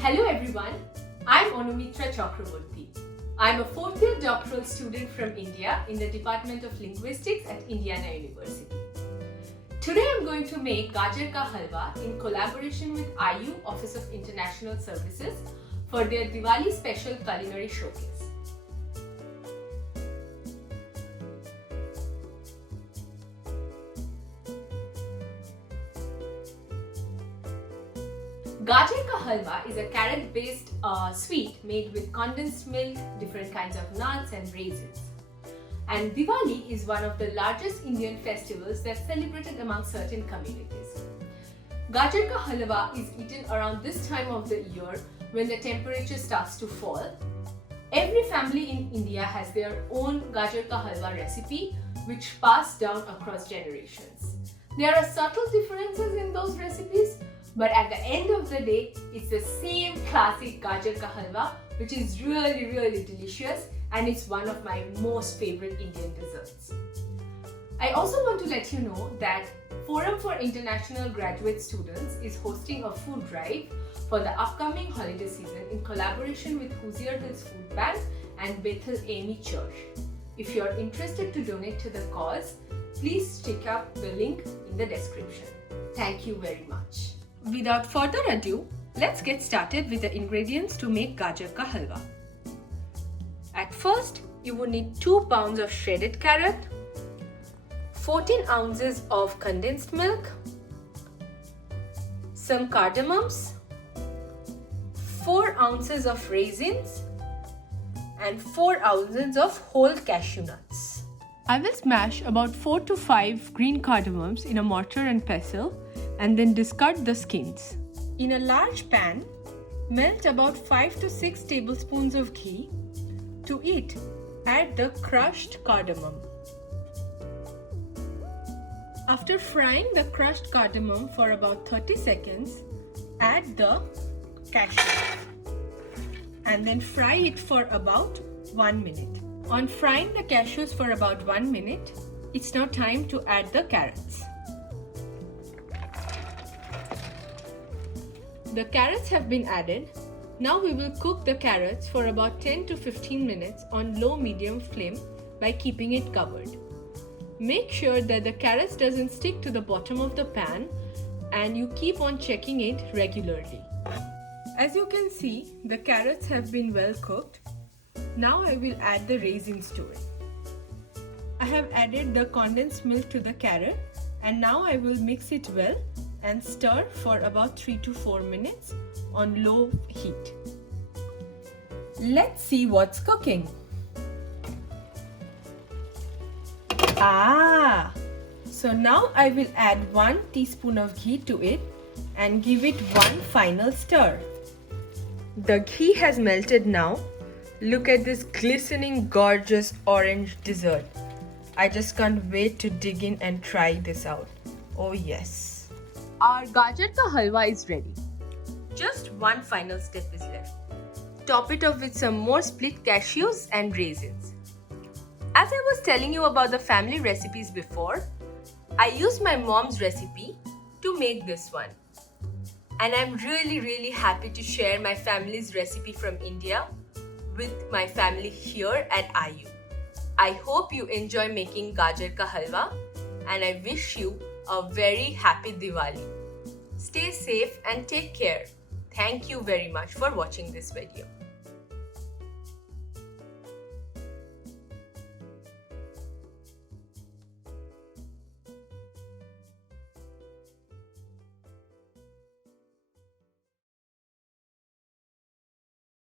Hello everyone, I'm Anamitraa Chakraborty. I'm a fourth year doctoral student from India in the Department of Linguistics at Indiana University. Today I'm going to make Gajar Ka Halwa in collaboration with IU Office of International Services for their Diwali special culinary showcase. Gajar Ka Halwa is a carrot-based sweet made with condensed milk, different kinds of nuts and raisins. And Diwali is one of the largest Indian festivals that's celebrated among certain communities. Gajar Ka Halwa is eaten around this time of the year when the temperature starts to fall. Every family in India has their own Gajar Ka Halwa recipe which passed down across generations. There are subtle differences in those recipes, but at the end of the day, it's the same classic Gajar Ka Halwa, which is really delicious, and it's one of my most favorite Indian desserts. I also want to let you know that Forum for International Graduate Students is hosting a food drive for the upcoming holiday season in collaboration with Hoosier Hills Food Bank and Bethel AME Church. If you're interested to donate to the cause, please check out the link in the description. Thank you very much. Without further ado, let's get started with the ingredients to make Gajar Ka Halwa. At first, you will need 2 pounds of shredded carrot, 14 ounces of condensed milk, some cardamoms, 4 ounces of raisins, and 4 ounces of whole cashew nuts. I will smash about 4 to 5 green cardamoms in a mortar and pestle and then discard the skins. In a large pan, melt about 5 to 6 tablespoons of ghee. To it, add the crushed cardamom. After frying the crushed cardamom for about 30 seconds, add the cashew and then fry it for about 1 minute. On frying the cashews for about 1 minute, it's now time to add the carrots. The carrots have been added. Now we will cook the carrots for about 10 to 15 minutes on low-medium flame by keeping it covered. Make sure that the carrots doesn't stick to the bottom of the pan and you keep on checking it regularly. As you can see, the carrots have been well cooked. Now I will add the raisins to it. I have added the condensed milk to the carrot and now I will mix it well and stir for about 3 to 4 minutes on low heat. Let's see what's cooking. So now I will add 1 teaspoon of ghee to it and give it one final stir. The ghee has melted now. Look at this glistening, gorgeous orange dessert. I just can't wait to dig in and try this out. Oh yes. Our Gajar Ka Halwa is ready. Just one final step is left. Top it off with some more split cashews and raisins. As I was telling you about the family recipes before, I used my mom's recipe to make this one. And I'm really happy to share my family's recipe from India with my family here at IU. I hope you enjoy making Gajar Ka Halwa and I wish you a very happy Diwali. Stay safe and take care. Thank you very much for watching this video.